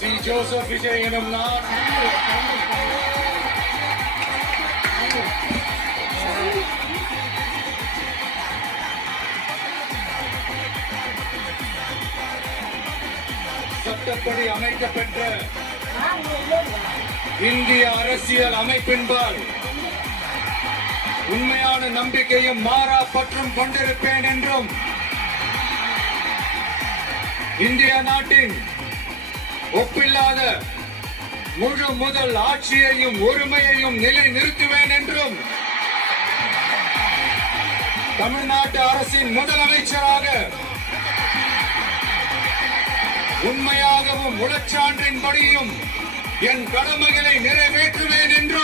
C Joseph Vijay எனும் நான் சட்டப்படி அமைக்கப்பெற்ற இந்திய அரசியல் அமைப்பின்பால் உண்மையான நம்பிக்கையும் மாறா பற்றும் கொண்டிருப்பேன் என்றும் இந்திய நாட்டின் ஒப்பில்லாத முழு முதல் ஆட்சியையும் ஒருமையையும் நிலைநிறுத்துவேன் என்றும் தமிழ்நாட்டு அரசின் முதலமைச்சராக உண்மையாகவும் உளச்சான்றின்படியும் என் கடமைகளை நிறைவேற்றுவேன் என்றும்